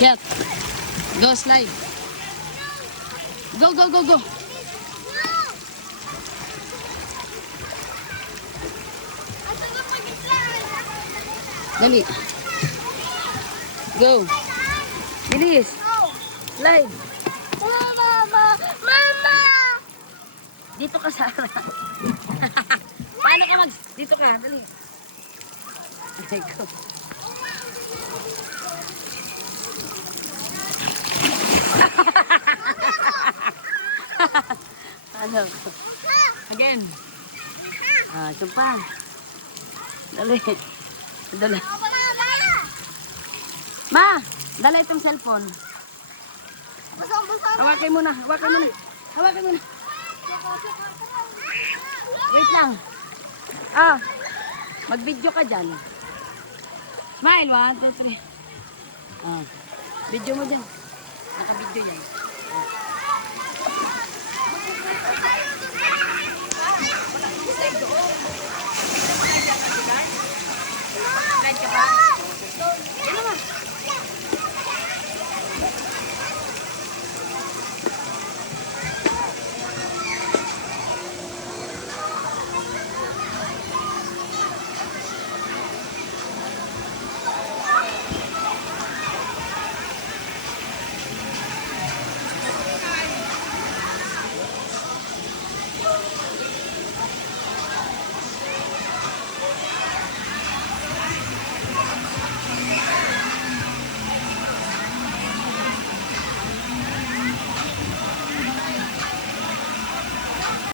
Cat. Go slide. Go, go, go, go. Dali. Go. Bilis. Slide. Mama! Mama! Dito ka sa harap. Paano ka mag... Dito ka, dali. Okay, go. Ano? Again. Sumpa. Dali. Dali. Ma! Dala itong cellphone. Hawakin mo na. Hawakin mo na. Hawakin mo na. Wait lang. Mag-video ka dyan. Smile. 1, 2, 3. Video mo dyan. Naka-video yan.